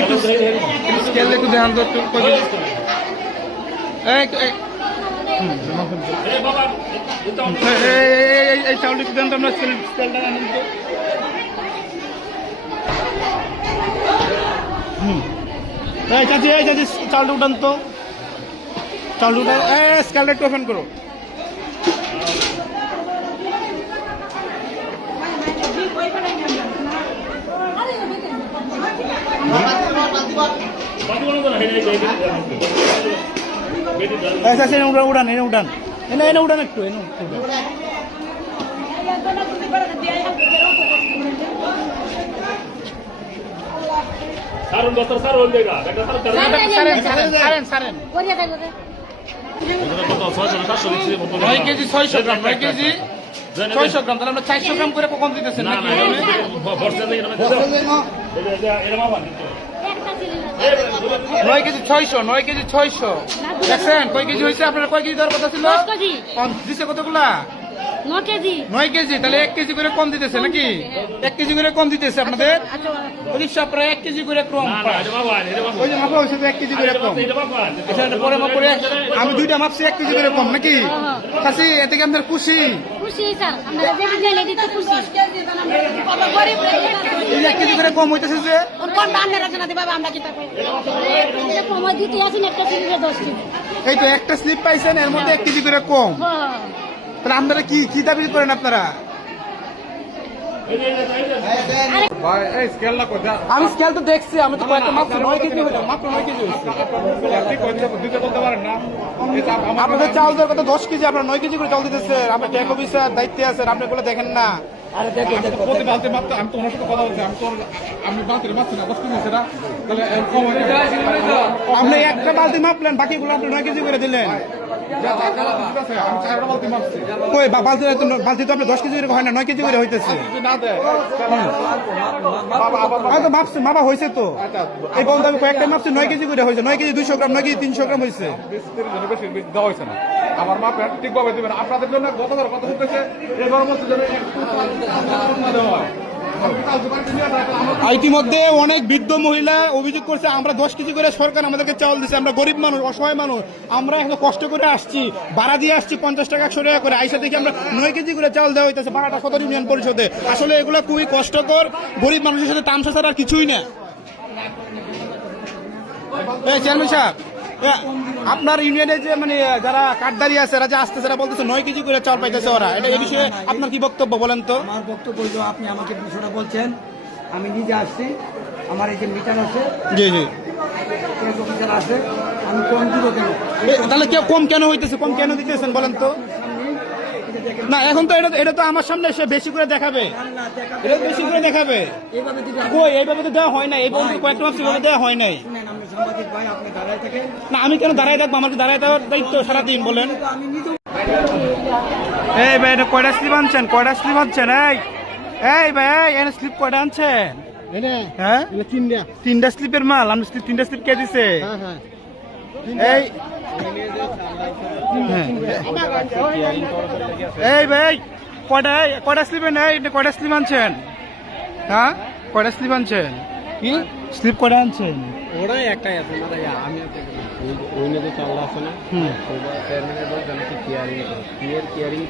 একটু স্কেল একটু ধ্যান তো একটু এই চাউল একটু দেন তো আমরা স্কেলটা আনেন তো। চাচি চাউলটা উঠান তো, চাউলটা উঠান, স্কেলটা একটু ওপেন করো। উড়ান এনে উড়ান এনে উড়ান একটু এনে নয় কেজি 600 গ্রাম 9 কেজি 600 গ্রাম, তাহলে আমরা 400 গ্রাম করে কম দিতেছেন নাকি? 9 কেজি 600 9 কেজি 600 দেখছেন কয় কেজি হয়েছে? আপনার কয় কেজি দেওয়ার কথা ছিল? দিচ্ছে কতগুলা? 9 কেজি, তাহলে 1 কেজি করে কম দিতেছে নাকি? 1 কেজি করে কম দিতেছে আপনাদের পরিষ্কার, প্রায় 1 কেজি করে কম। ওই যে মাপা হয়েছে তো 1 কেজি করে কম। পরে মাপ করে আমি দুইটা মাপছি 1 কেজি করে কম নাকি? খাসি এতে কি আপনার খুশি? এই 1 কেজি করে কম হইতেছে যে এই তো একটা স্লিপ পাইছেন, এর মধ্যে 1 কেজি করে কম। তাহলে আপনারা কি দাবি করেন আপনারা? আমি স্কেল তো দেখছি, আমি তো কয়েকটা মাত্র 9 কেজি হইলো, মাত্র 9 কেজি হয়েছে। আপনাদের চাউল দেওয়ার কথা 10 কেজি, আপনার 9 কেজি করে চাউল দিতেছে। আপনার ট্যাক অফিসার দায়িত্বে আছেন, আপনি এগুলো দেখেন না? আমি তো ওনার সাথে কথা বলছি, আমি বালতির মাপছি না, 10 কেজি হয়েছে না, তাহলে আপনি একটা বালতি মাপলেন, বাকিগুলো আপনি 9 কেজি করে দিলেন। বালতি তো আপনি 10 কেজি করে হয় না, 9 কেজি করে হইতেছে। মাপা হয়েছে তো, এই বন্ধু আমি কয়েকটা মাপছি 9 কেজি করে হয়েছে। 9 কেজি 200 গ্রাম, 9 কেজি 300 গ্রাম হয়েছে। দেওয়া হয়েছে না, আমার মাপ ঠিকভাবে দেবেন। আপনাদের জন্য গত কথা শুনতেছে এবার মধ্যে ইতিমধ্যে অনেক বৃদ্ধ মহিলা অভিযোগ করছে আমরা 10 কেজি করে সরকার আমাদেরকে চাউল দিচ্ছে, আমরা গরিব মানুষ, অসহায় মানুষ, আমরা এখন কষ্ট করে আসছি, ভাড়া দিয়ে আসছি 50 টাকা 100 টাকা করে, আইসা থেকে আমরা 9 কেজি করে চাউল দেওয়া হইতেছে ভাড়াটা সদর ইউনিয়ন পরিষদে। আসলে এগুলো খুবই কষ্টকর, গরিব মানুষের সাথে তামসা ছাড়া আর কিছুই না। চেয়ারম্যান সাহেব, আপনার ইউনিয়নে যে মানে যারা কাঠদারি আছে এরা যে আসতেছে, যারা বলতেছে 9 কেজি করে চাল পাইতেছে ওরা, এটা এই বিষয়ে আপনার কি বক্তব্য বলেন তো? আমার বক্তব্য হইল, আপনি আমাকে বিষয়টা বলছেন, আমি নিজে আসছি, আমার এই যে মিটার আছে, জি জি অফিসার আছে, আমি কম দিব কেন? তাহলে কম কেন হইতেছে, কম কেন দিতেছেন বলেন তো? না এখন তো এটা তো আমার সামনে সে বেশি করে দেখাবে, এটা বেশি করে দেখাবে। এইভাবে তো দেওয়া হয় না, এই বন্ধু কয়েকটা মাস দেওয়া হয় নাই। না আমি কেন দাঁড়ায় থাকবো, আমাকে দাঁড়ায় থাকার দায়িত্ব সারাদিন বলেন। এই ভাই এটা কয়টা স্লিপ আনছেন, কয়টা স্লিপ আনছেন? এই ভাই এনে স্লিপ কয়টা আনছেন? হ্যাঁ 3টা স্লিপের মাল। আমি 3টা স্লিপ কে দিছে? এই এই ভাই কয়টা স্লিপ কয়টা স্লিপ আনছেন? হ্যাঁ কয়টা স্লিপ আনছেন? কি স্লিপ কয়টা আনছেন? ওরাই একটাই আছে না, আমি ওই চাল আছে না, কিয়ারিং